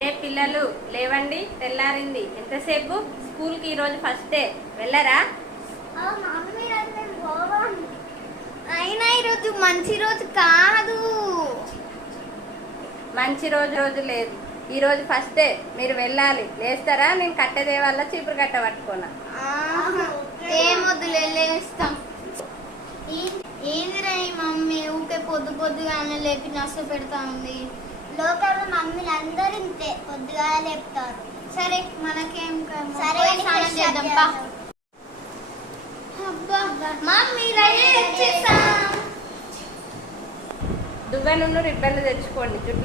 ఏ పిల్లలు లేవండి? తెల్లారింది. ఎంతసేపు? స్కూల్కి ఈరోజు ఫస్ట్ డే. వెళ్ళరా? అయినా ఈరోజు మంచి రోజు కాదు. మంచి రోజు రోజు లేదు. ఈరోజు ఫస్ట్ డే. మీరు వెళ్ళాలి. లేస్తారా? నేను కట్టదే వల్ల చీపురు కట్ట పట్టుకున్నా. ఏమొద్దులేస్తాం ఏందిరా ఈ మమ్మీ? ఊకే పొద్దు పొద్దుగానే లేపి నష్టపెడతా ఉంది లోకంలో అందరూ ఇంతే పొద్దుగా లేపుతారు. సరే మనకేం సరే స్నానం చేద్దాం తెచ్చుకోండి జుట్లు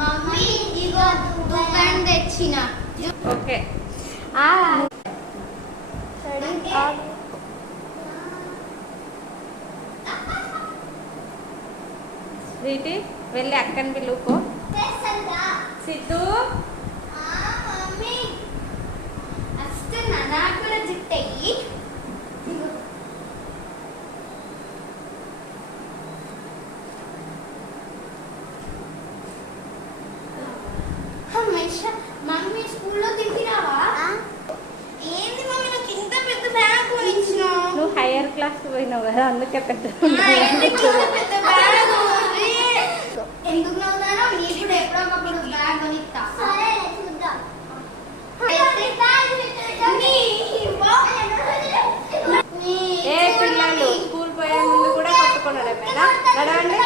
మమ్మీ మంచిగా తెచ్చిన. ఓకే. వీటి వెళ్ళి అక్కని పిలువుకో. సిద్ధు? నువ్వు హైయర్ క్లాస్ పోయినావు కదా అందుకే పెద్ద ఎందుకు నవ్వుతారో నీకు కూడా ఎప్పుడప్పుడు బ్యాగ్ కొనిస్తా. సరే చూద్దాం. ఏ పిల్లలు స్కూల్ పోయే ముందు కూడా పట్టుకొని నడవండి.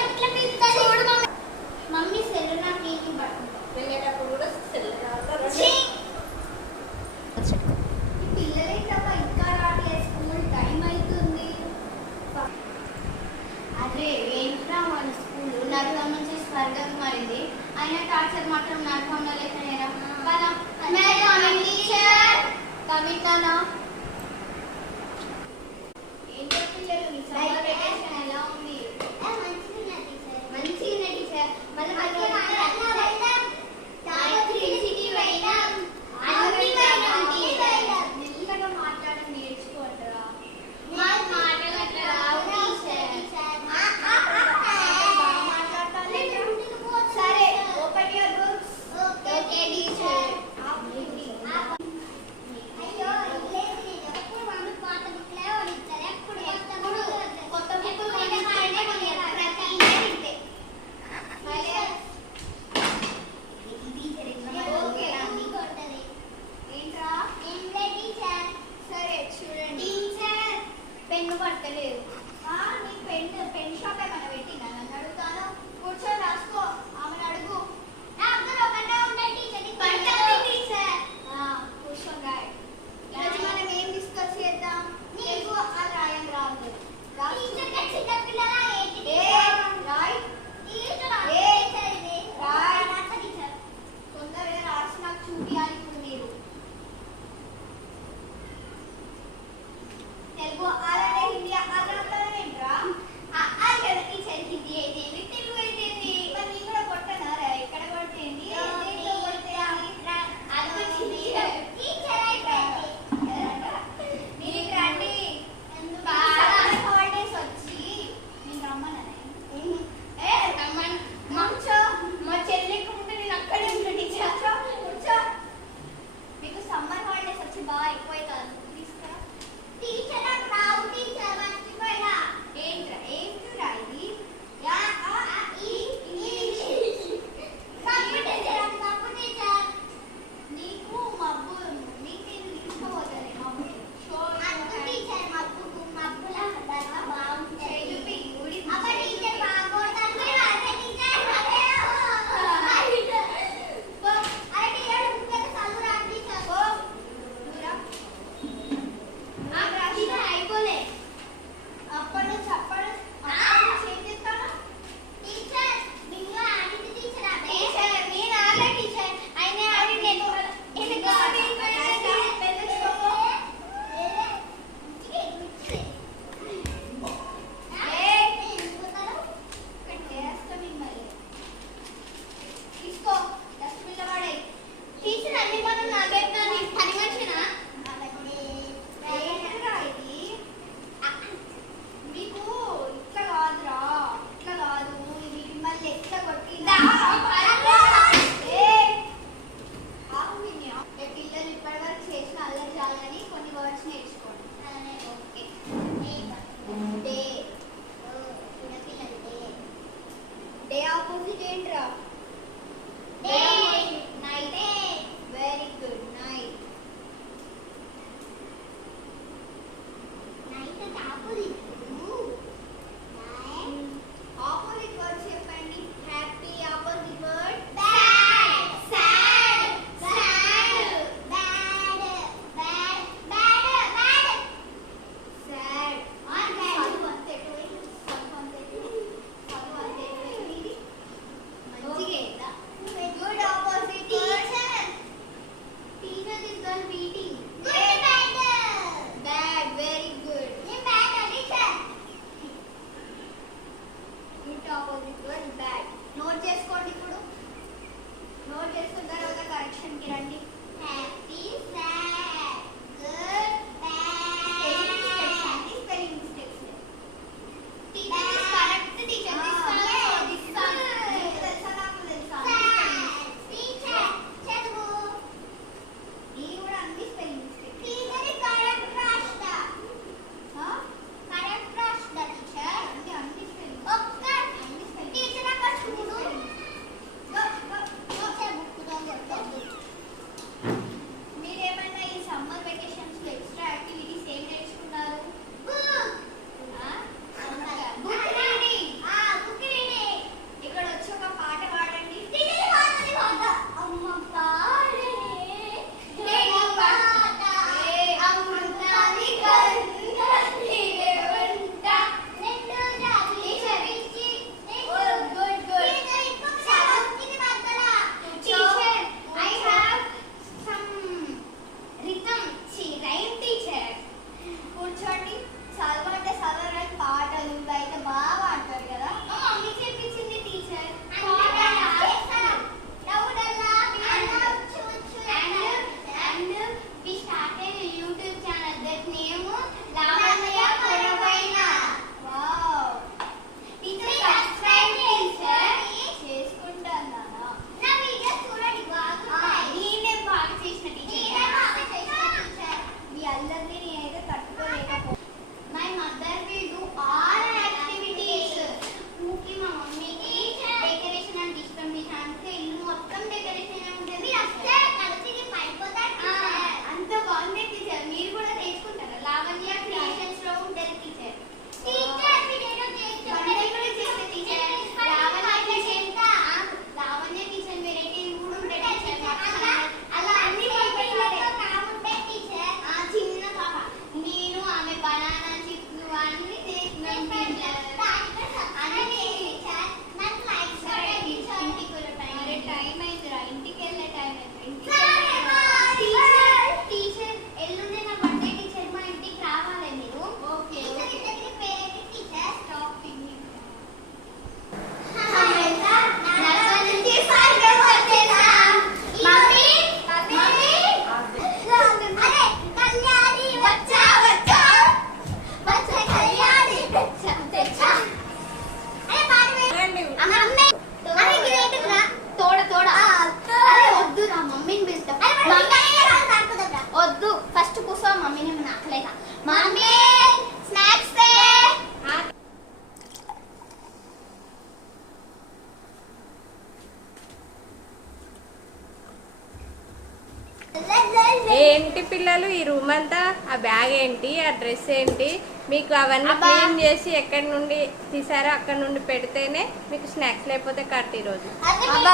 పిల్లలు ఈ రూమ్ అంతా ఆ బ్యాగ్ ఏంటి ఆ డ్రెస్ ఏంటి మీకు అవన్నీ. క్లీన్ చేసి ఎక్కడి నుండి తీసారో అక్కడ నుండి పెడితేనే మీకు స్నాక్స్ లేకపోతే కట్ ఈరోజు అబ్బా,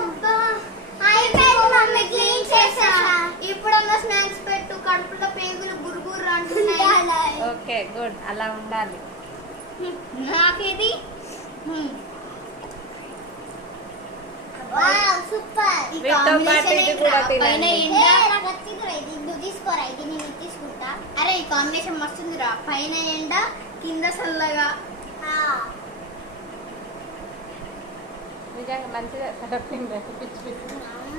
అబ్బా! అయిపోయింది మమ్మీ క్లీన్ చేసా ఇప్పుడన్నా స్నాక్స్ పెట్టు కడుపులో పేగులు గురుగురు అంటున్నాయి. ఓకే గుడ్ అలా ఉండాలి. నాకేది? వీటితో పాటు ఇది కూడా తినండి. తీసుకోరా? నేను తీసుకుంటా. అరే ఈ కాంబినేషన్ మస్తుందిరా. పైన ఎండ కింద చల్లగా. నిజంగా మంచిగా పిచ్చి పిచ్చి సూపర్